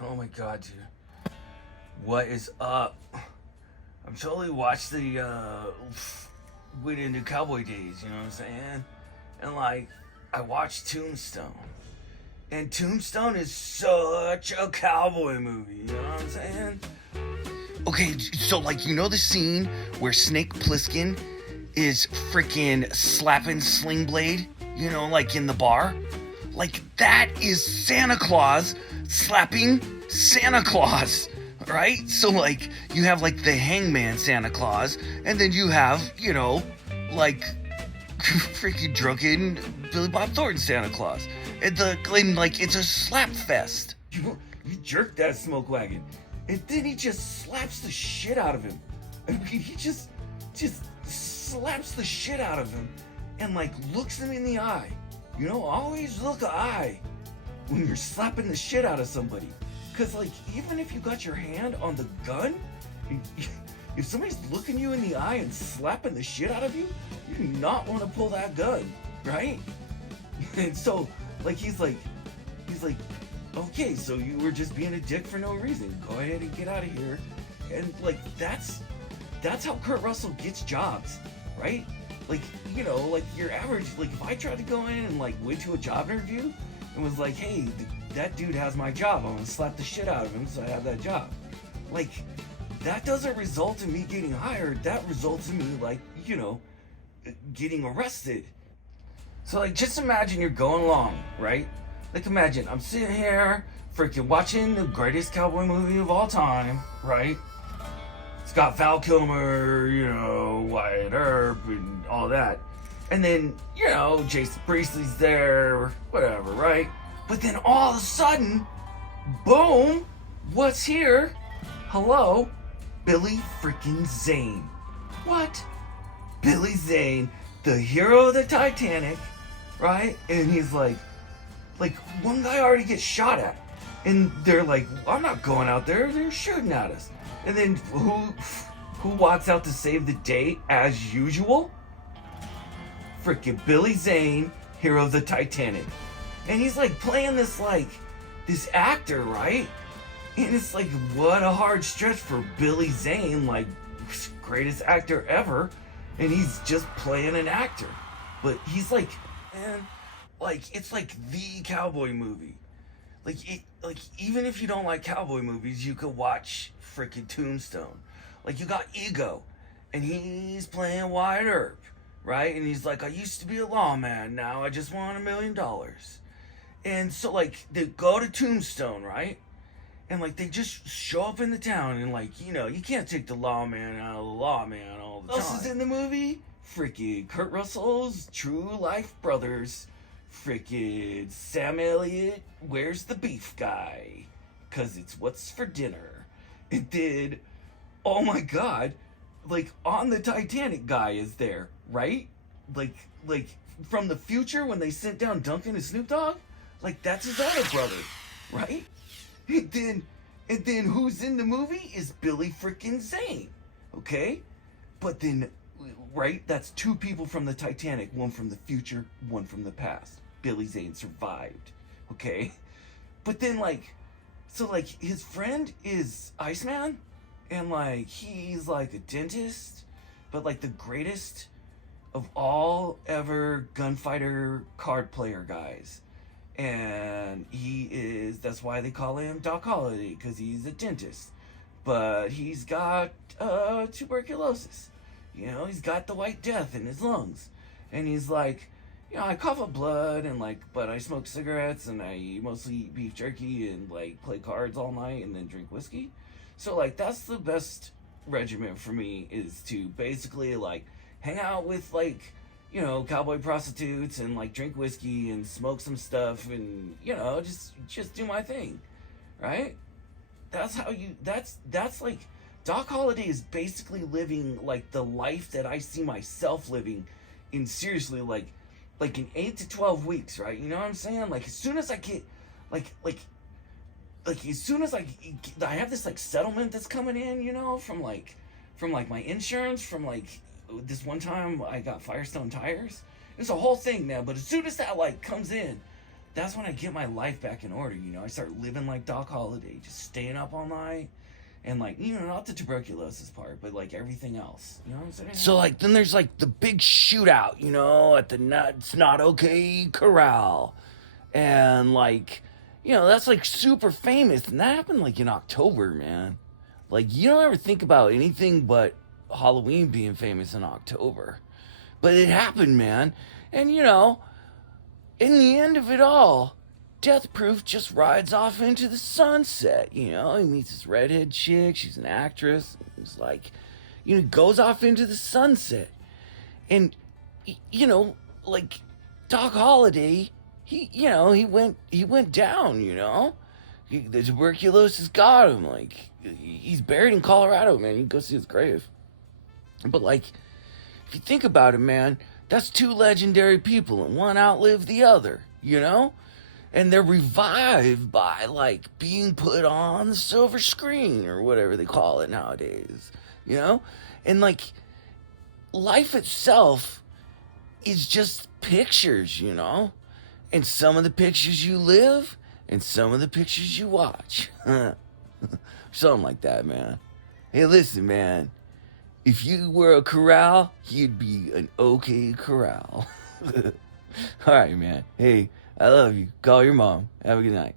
Oh my god, dude. What is up? I'm totally watched the went into Cowboy Days, you know what I'm saying? And like I watched Tombstone. And Tombstone is such a cowboy movie, you know what I'm saying? Okay, so like you know the scene where Snake Plissken is freaking slapping Sling Blade, you know, like in the bar? Like that is Santa Claus slapping Santa Claus, right? So like you have like the Hangman Santa Claus, and then you have, you know, like freaking drunken Billy Bob Thornton Santa Claus. And like it's a slap fest. You jerk that smoke wagon, and then he just slaps the shit out of him. I mean, he just slaps the shit out of him, and like looks him in the eye. You know, always look an eye when you're slapping the shit out of somebody. Cause like, even if you got your hand on the gun, if somebody's looking you in the eye and slapping the shit out of you, you do not want to pull that gun, right? And so, like, he's like, okay, so you were just being a dick for no reason. Go ahead and get out of here. And like, that's how Kurt Russell gets jobs, right? Like, you know, like your average, like if I tried to go in and like went to a job interview and was like, hey, that dude has my job, I'm gonna slap the shit out of him so I have that job. Like, that doesn't result in me getting hired, that results in me like, you know, getting arrested. So like, just imagine you're going along, right? Like imagine, I'm sitting here freaking watching the greatest cowboy movie of all time, right? It's got Val Kilmer, you know, Wyatt Earp, and all that. And then, you know, Jason Priestley's there, whatever, right? But then all of a sudden, boom, what's here? Hello, Billy freaking Zane. What? Billy Zane, the hero of the Titanic, right? And he's like one guy already gets shot at. And they're like, I'm not going out there, they're shooting at us. And then who walks out to save the day as usual? Frickin' Billy Zane, hero of the Titanic. And he's like playing this actor, right? And it's like, what a hard stretch for Billy Zane, like greatest actor ever. And he's just playing an actor. But he's like, man, like it's like the cowboy movie. Like even if you don't like cowboy movies, you could watch freaking Tombstone. Like you got Ego, and he's playing Wyatt Earp, right? And he's like, I used to be a lawman, now I just want $1 million. And so like they go to Tombstone, right? And like they just show up in the town, and like, you know, you can't take the lawman out of the lawman all the time. Else is in the movie? Freaking Kurt Russell's true life brothers. Frickin' Sam Elliott, where's the beef guy? 'Cause it's what's for dinner. It did. Oh my god. Like, on the Titanic guy is there, right? Like from the future when they sent down Duncan and Snoop Dogg? Like, that's his other brother, right? And then who's in the movie is Billy frickin' Zane, okay? But then, right, that's two people from the Titanic, one from the future, one from the past. Billy Zane survived, okay? But then like, so like his friend is Iceman, and like he's like a dentist, but like the greatest of all ever gunfighter card player guys. And that's why they call him Doc Holliday, because he's a dentist. But he's got tuberculosis. You know, he's got the White Death in his lungs. And he's like, you know, I cough up blood, and like, but I smoke cigarettes, and I mostly eat beef jerky, and like play cards all night, and then drink whiskey. So like, that's the best regimen for me, is to basically like hang out with like, you know, cowboy prostitutes, and like drink whiskey and smoke some stuff, and you know, just do my thing, right? That's how that's like, Doc Holliday is basically living like the life that I see myself living in, seriously, like in 8 to 12 weeks, right? You know what I'm saying? Like as soon as I get like as soon as I have this like settlement that's coming in, you know, from like my insurance, from like this one time I got Firestone tires. It's a whole thing now, but as soon as that like comes in, that's when I get my life back in order. You know, I start living like Doc Holliday, just staying up all night. And like, you know, not the tuberculosis part, but like everything else. You know what I'm saying? So like, then there's like the big shootout, you know, at the Nuts Not Okay Corral. And like, you know, that's like super famous. And that happened like in October, man. Like, you don't ever think about anything but Halloween being famous in October. But it happened, man. And you know, in the end of it all, Death Proof just rides off into the sunset. You know, he meets this redhead chick. She's an actress. He's like, you know, goes off into the sunset. And, you know, like Doc Holliday, he went down, you know. The tuberculosis got him. Like, he's buried in Colorado, man. You can go see his grave. But, like, if you think about it, man, that's two legendary people, and one outlived the other, you know? And they're revived by, like, being put on the silver screen, or whatever they call it nowadays, you know? And, like, life itself is just pictures, you know? And some of the pictures you live, and some of the pictures you watch. Something like that, man. Hey, listen, man. If you were a corral, you'd be an okay corral. All right, man. Hey, I love you. Call your mom. Have a good night.